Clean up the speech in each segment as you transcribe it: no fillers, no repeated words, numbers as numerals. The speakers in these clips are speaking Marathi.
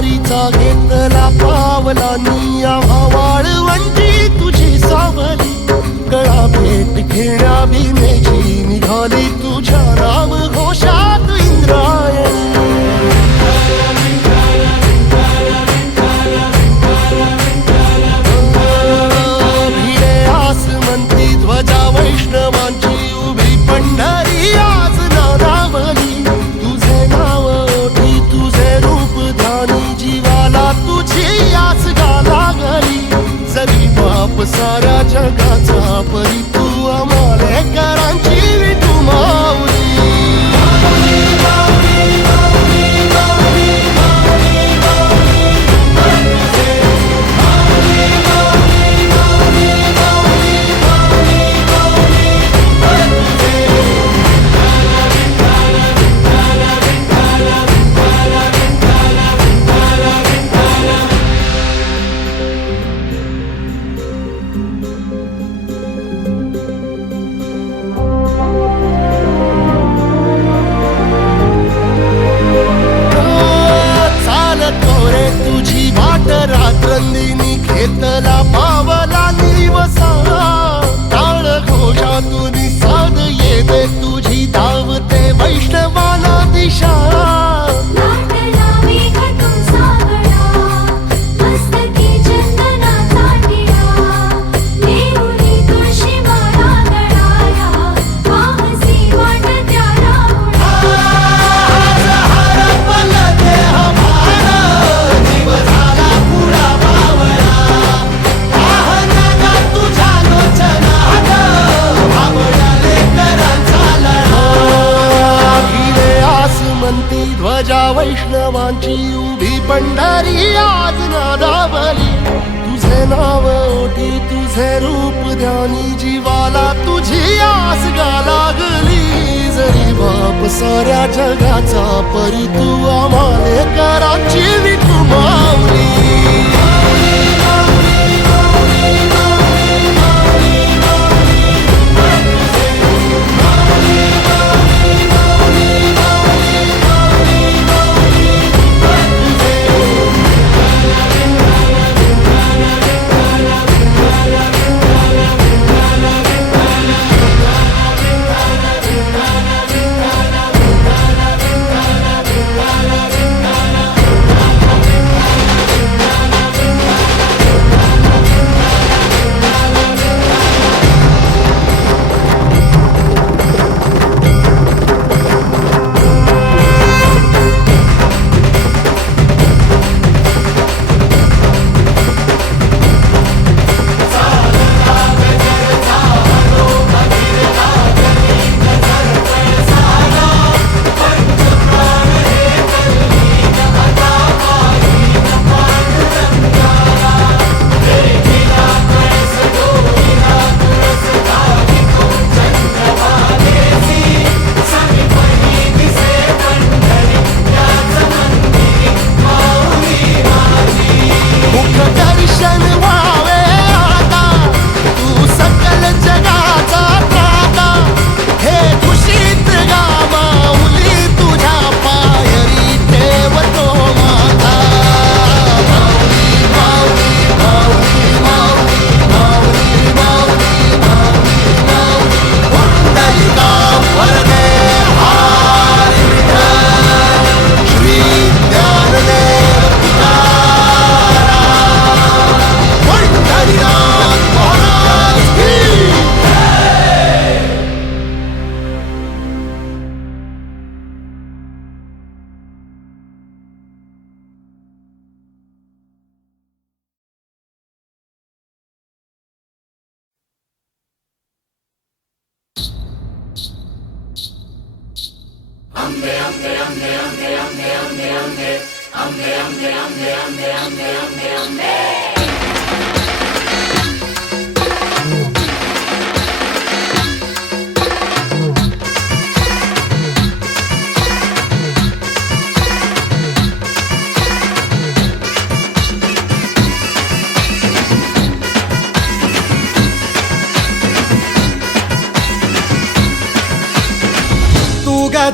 वारीचा घेतला पावलांनी आम्हा वाळवंटी तुझी सावली गळा भेट घेण्या भीमेची निघाली तुझ्या राम घोषात इंद्रायणी भिडे आसमंती ध्वजा वैष्णवांची उभी पंढरी आज नादावली तुझे नाव ओठी तुझे रूप ध्यानी जीवाला तुझी आस गा लागली जरी बाप साऱ्या जगाचा परी तू आमालेकरांची विठू माऊली रात्रंदिनी घेतला पावला निवसा टाळ घोषातून साध येते तुझी धावते वैष्णवाला दिशा ध्वजा वैष्णवांची उभी पंढरी आज नादावली तुझे नाव ओठी तुझे रूप ध्यानी जीवाला तुझी आस गा लागली जरी बाप साऱ्या जगाचा परी तू आमालेकरांची विठू माऊली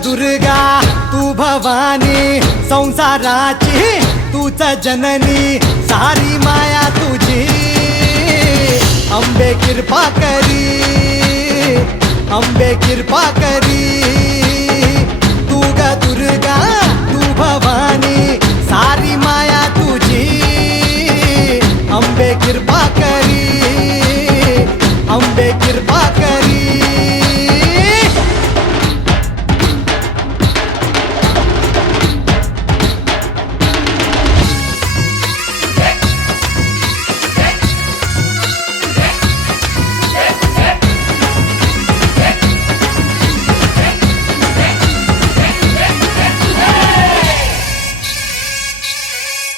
दुर्गा तू भवानी संसाराची तूच जननी सारी माया तुझी अंबे कृपा करी अंबे कृपा करी तू ग दुर्गा तू भवानी सारी माया तुझी अंबे कृपा करी अंबे कृपा करी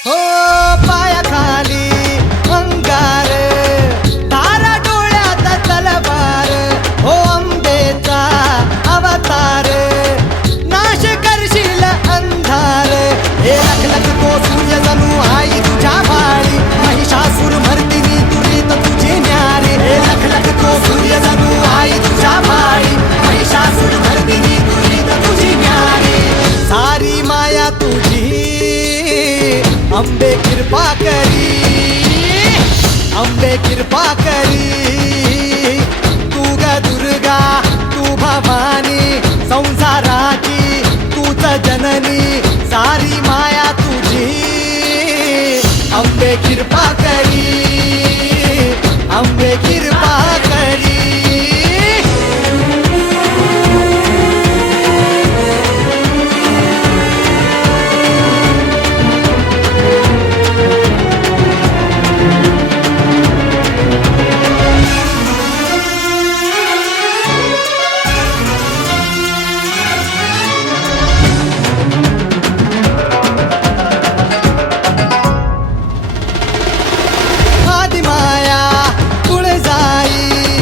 हो पायाखाली अंगार तारा डोळ्यात तलवार हो अंबेचा अवतार नाश करशील अंधार हे लख लख तो सूर्य जणू आई तुझ्या भाळी महिषासूर मर्दिनी दुरीत तुझी न्यारी हे लख लख तो सूर्य जणू आई तुझ्या भाळी महिषासूर मर्दिनी दुरीत तुझी न्यारी सारी माया तुझी अंबे कृपा करी अंबे कृपा करी तू ग दुर्गा तू भवानी संसाराची तूच जननी सारी माया तुझी अंबे कृपा करी अंबे कृपा करी आदिमाया तुळजाई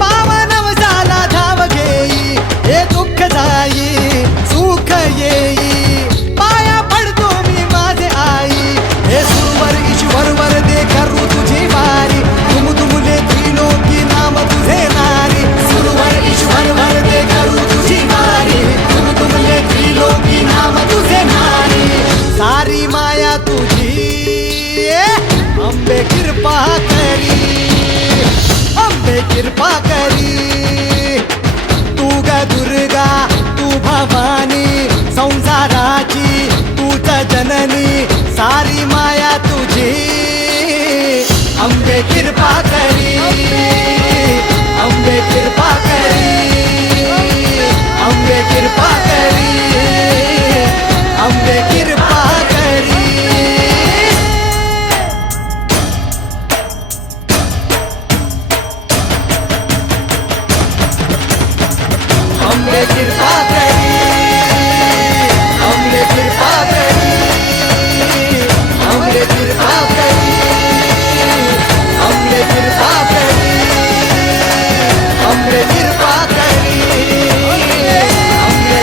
पावनव झाला धाव घेई हे दुःख जाई सुख येई पाया पडतो मी माझे आई हे सुरवर ईश्वर वर दे करू तुझी वारी तुम तुमले त्रिलोकी नाम तुझे नारी सुरवर ईश्वर वर दे करू तुझी वारी तुम तुमले त्रिलोकी नाम तुझे नारी सारी माया तुझी अंबे कृपा करी अंबे कृपा करी तू ग दुर्गा तू भवानी संसाराची तूच जननी सारी माया तुझी अंबे कृपा करी अंबे कृपा करी अंबे कृपा करी अंबे कृपा करी अंबे कृपा करी अंबे कृपा करी अंबे कृपा करी अंबे कृपा करी अंबे कृपा करी अंबे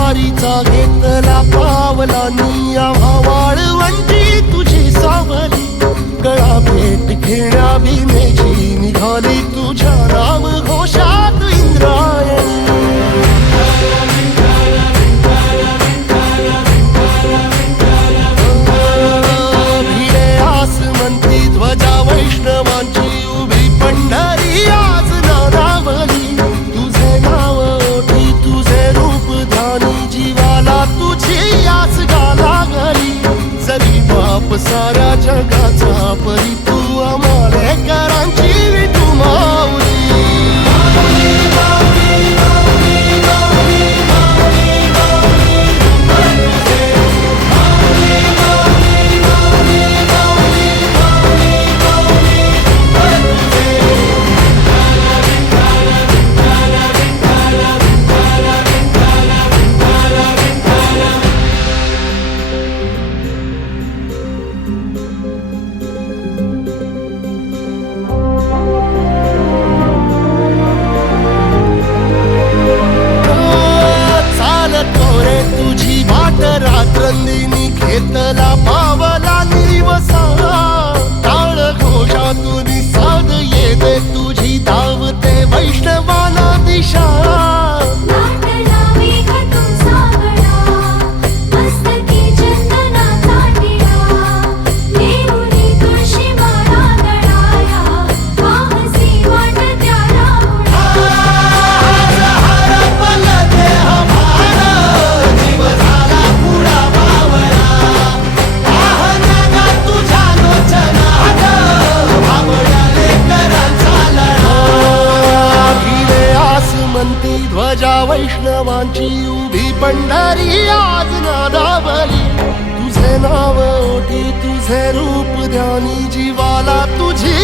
वारीचा घेतला पावलांनी आम्हा वाळवंटी तुझी सावली गळा भेट घेण्या बिनेची निघाली तुझ्या नाम घोषात इंद्रायणी भिडे आसमंती ध्वजा वैष्णवांची उभी पंढरी आज नादावली तुझे नाव ओठी तुझे रूप ध्यानी जीवाला तुझी आस गाला गली जरी बाप साऱ्या जगाचा परी तू आम्हाले करांची विठू माऊली तुझी वाट रात्रंदिनी घेतला पावला निवसा टाळ घोषातून साध येते तुझी धावते वैष्णवाला दिशा ध्वजा वैष्णवांची उभी पंढरी आज नादावली तुझे नाव ओठी तुझे रूप ध्यानी जीवाला तुझी